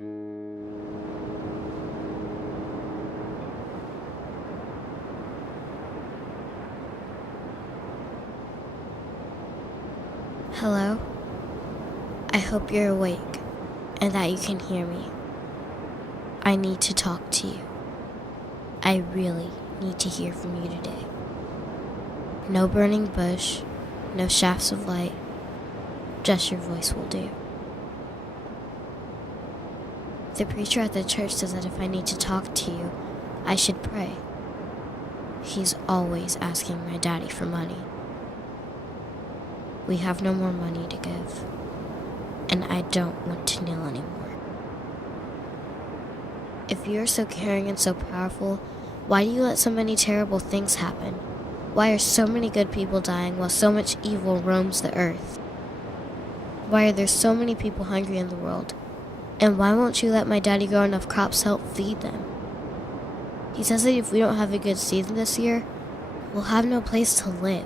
Hello? I hope you're awake and that you can hear me. I need to talk to you. I really need to hear from you today. No burning bush, no shafts of light, just your voice will do. The preacher at the church says that if I need to talk to you, I should pray. He's always asking my daddy for money. We have no more money to give, and I don't want to kneel anymore. If you are so caring and so powerful, why do you let so many terrible things happen? Why are so many good people dying while so much evil roams the earth? Why are there so many people hungry in the world? And why won't you let my daddy grow enough crops to help feed them? He says that if we don't have a good season this year, we'll have no place to live.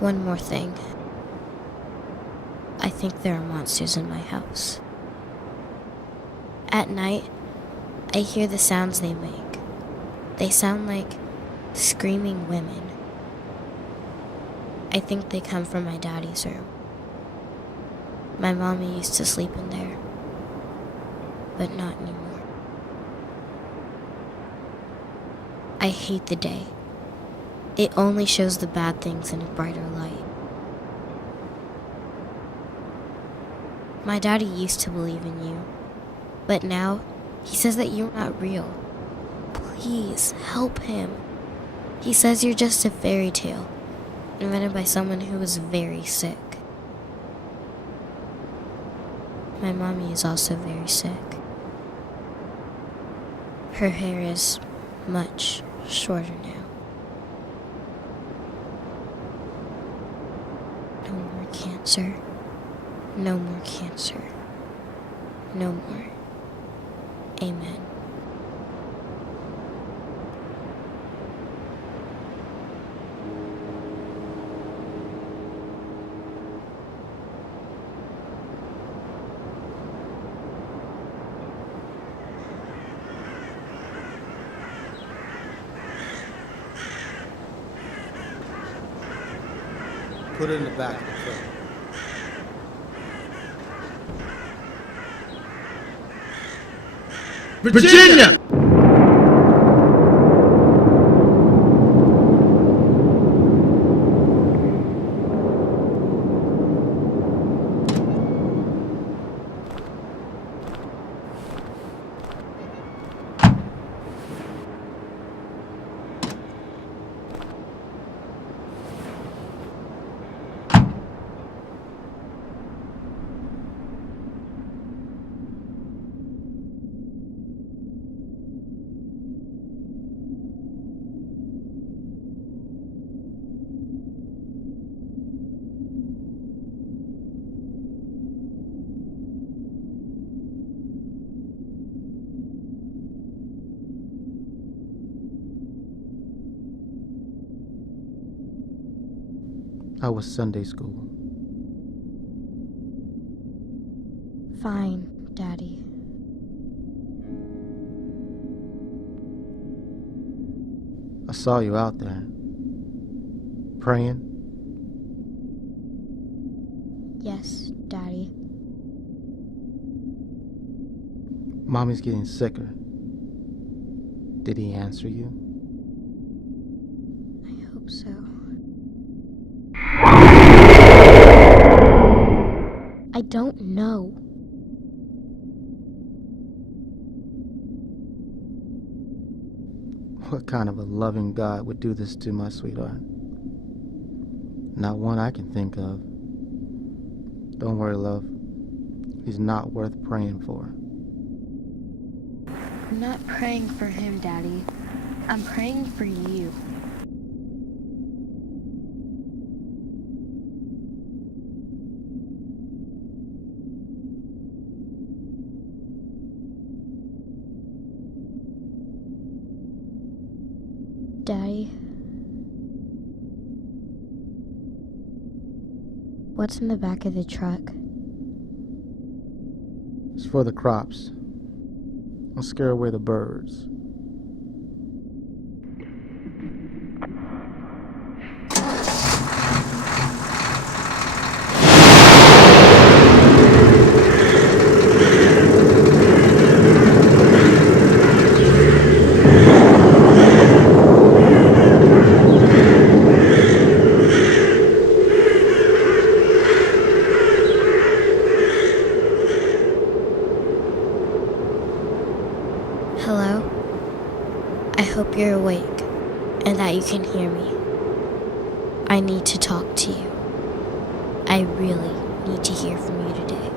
One more thing. I think there are monsters in my house. At night, I hear the sounds they make. They sound like screaming women. I think they come from my daddy's room. My mommy used to sleep in there, but not anymore. I hate the day. It only shows the bad things in a brighter light. My daddy used to believe in you, but now he says that you're not real. Please help him. He says you're just a fairy tale, invented by someone who was very sick. My mommy is also very sick. Her hair is much shorter now. No more cancer. No more cancer. No more. Amen. Put it in the back of the truck. Virginia! How was Sunday school? Fine, Daddy. I saw you out there. Praying? Yes, Daddy. Mommy's getting sicker. Did he answer you? I hope so. I don't know. What kind of a loving God would do this to my sweetheart? Not one I can think of. Don't worry, love. He's not worth praying for. I'm not praying for him, Daddy. I'm praying for you. Daddy, What's in the back of the truck? It's for the crops. I'll scare away the birds. Hello? I hope you're awake and that you can hear me. I need to talk to you. I really need to hear from you today.